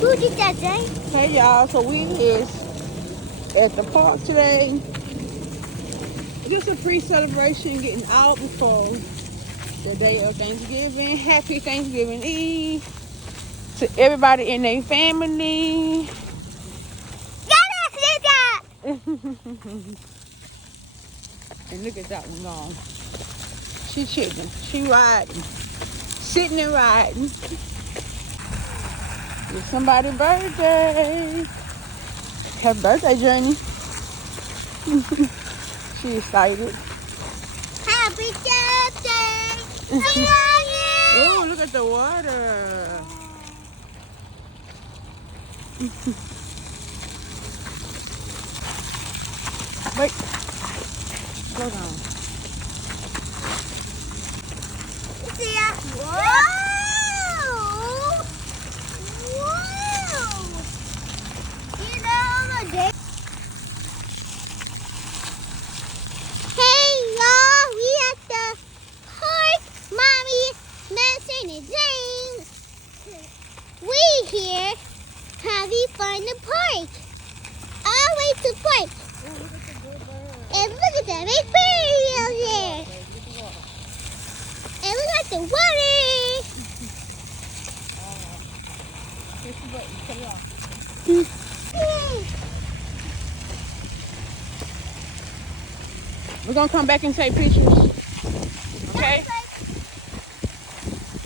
Who did that, Jay? Hey y'all, so we is at the park today. Just a pre-celebration, getting out before the day of Thanksgiving. Happy Thanksgiving Eve to everybody in their family. And look at that one gone. She chilling, she riding, sitting and riding. It's somebody's birthday. Happy birthday, Journey. She excited. Happy birthday! I love you! Oh, look at the water. Wait. Go down. See ya. Whoa! Whoa! You know the day. Hey y'all, we at the park. Mommy, Madison, and James. We here having fun in the park. All the way to the park. And look at that big berry out there. And look at the water. We're gonna come back and take pictures. Okay?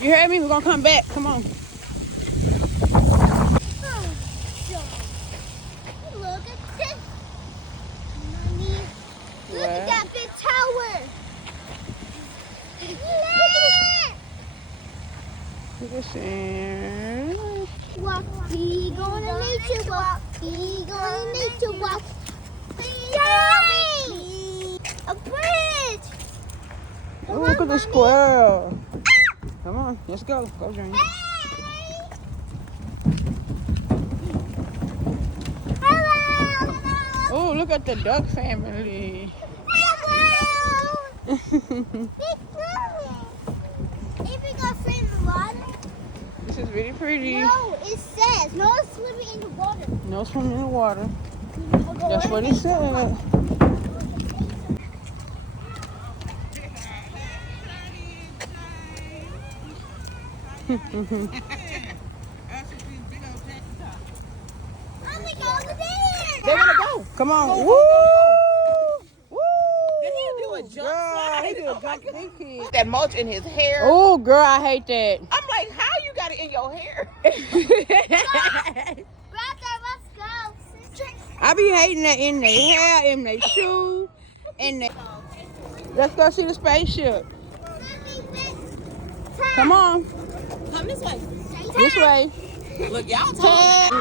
You heard me? We're gonna come back. Come on. Look at this. Mommy, look at that big tower. Look at this. Walk, we gonna nature walk. We gonna nature walk. Yay! A bridge. Oh, look at the squirrel. Come on, let's go. Go, Journey. Hello. Oh, look at the duck family. Hello. If we go swim in the water. This is really pretty. No, it says no swimming in the water. No swimming in the water. That's what it said. They want to go. Come on. Go, Woo! go, go, Woo! Did he do a jump Girl, slide? he did a jump big kid. That mulch in his hair. Oh, girl, I hate that. I'm like, how you got it in your hair? Brother, let's go. I be hating that in their hair, in their shoe, in their... Let's go see the spaceship. Come on. Come this way. This way. Look, y'all talking.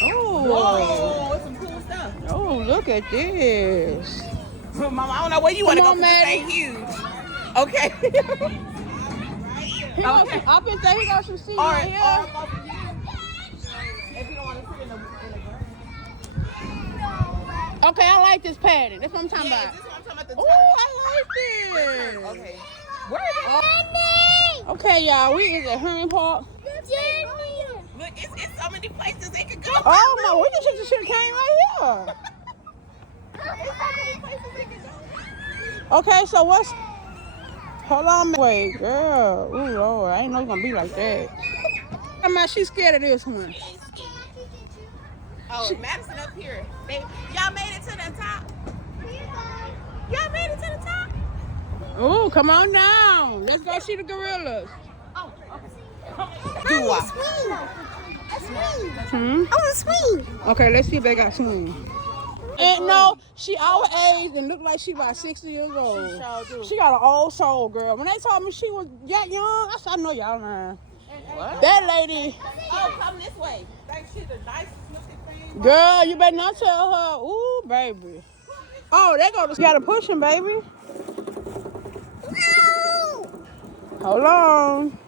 Oh. Whoa, it's some cool stuff. Oh, look at this. Mama, I don't know where you want to go, on, because this Maddie. ain't huge. Okay. Okay. Up in there, he got some seats Or right here. if you don't want to sit in the ground. Okay, I like this pattern. That's what I'm talking Yeah, about. this is what I'm talking about. The Oh, I like this. Okay. Where is it? Okay, y'all, we is at Herman Park. Look, it's so many places they could go. Oh, my, we just should have came right here. It's so many places they could go. Okay, so what's... Hold on. Wait, girl. Ooh, Lord, I didn't know it was going to be like that. How much she's scared of this one? Oh, Madison up here. Y'all made it to the top. Y'all made it to the top. Oh, come on down. Let's go see the gorillas. Oh, okay. I want to swing. A swing. Hmm? I want to swing. Okay, let's see if they got swing. And no, she our age and look like she about 60 years old. She got an old soul, girl. When they told me she was that young, I said, I know y'all lying. What? That lady, Oh, come this way. Think she's the nicest looking thing. girl, you better not tell her. Ooh, baby. Oh, they go to gotta push him, baby. No. Hold on.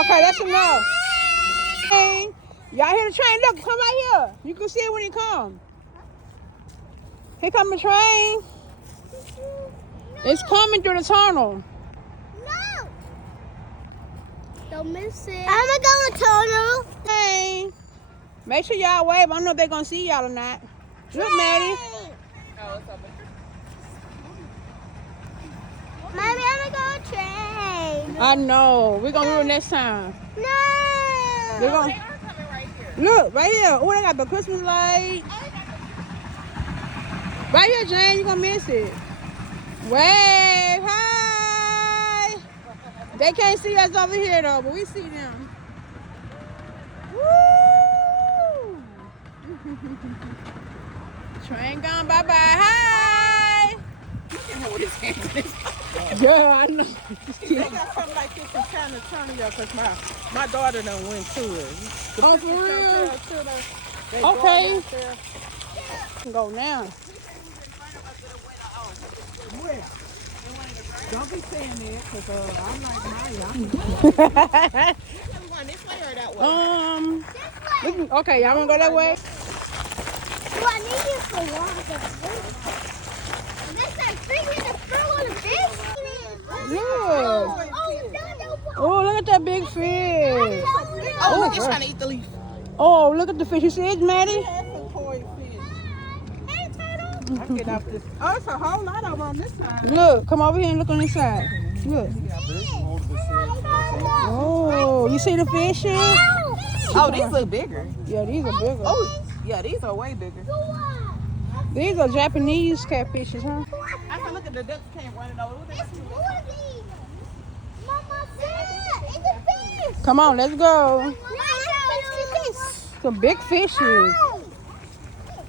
Okay, that's enough. Y'all hear the train? Look, come right here. You can see it when it comes. Here come the train. It's coming through the tunnel. No. Don't miss it. I'm gonna go to tunnel. Hey. Make sure y'all wave. I don't know if they're gonna see y'all or not. Look, Maddie. Oh, it's up. Mommy, I'm gonna go train. I know. We're gonna do it next time. No. We're They gonna are coming right here. look right here. Oh, they got the Christmas lights. Right here, Jane. You're gonna miss it. Wave. Hi. They can't see us over here though, but we see them. Woo! Train gone. Bye bye. Hi. Look at him with his hands. Girl, I know. They got something like this in San Antonio because my daughter done went to it. Oh, for real? They Okay. going out there. Go now. Don't be saying that because I'm like Maya. Going this way or that way? We can, okay, y'all wanna go that way? Well, I need you for water. That's like freaking the fur on a fish. Look. Oh, look at that big fish. Oh, look, it's trying to eat the leaf. Oh, look at the fish. You see it, Maddie? I get up this. Oh, it's a whole lot of them on this side. Look, come over here and look on this side. Look. Oh, you see the fish here? Oh, these look bigger. Yeah, these are bigger. Oh, yeah, these are way bigger. These are Japanese catfishes, huh? I can look at the ducks came running over. Look at this. Mama said it's a fish. Come on, let's go. Some big fishes.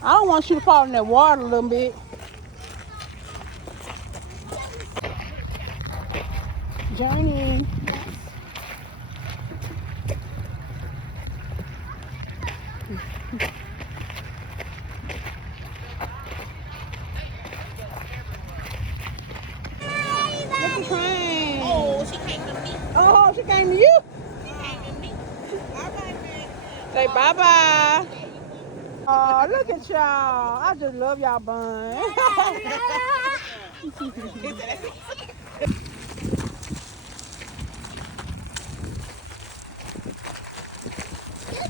I don't want you to fall in that water a little bit. Journey. Look at the train. Oh, she came to me. Oh, she came to you. She came to me. All right, man. Say bye-bye. Oh, look at y'all. I just love y'all bun. It's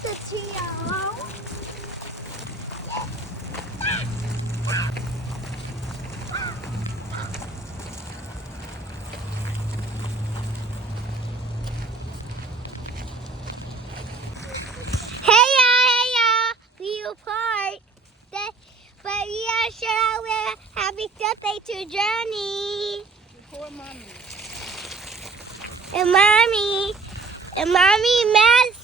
a Tio. Hey y'all, we apart. But we are sure we're happy birthday to Johnny. Poor mommy. And mommy, Matt